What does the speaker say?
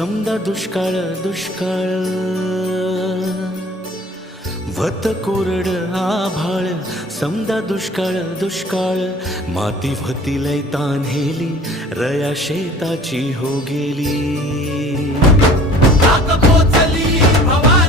समदा दुष्काळ दुष्काळ वत कोरड आभाळ समदा दुष्काळ दुष्काळ माती व्हती लय तान्हेली रया शेताची हो गेली पोचली भवा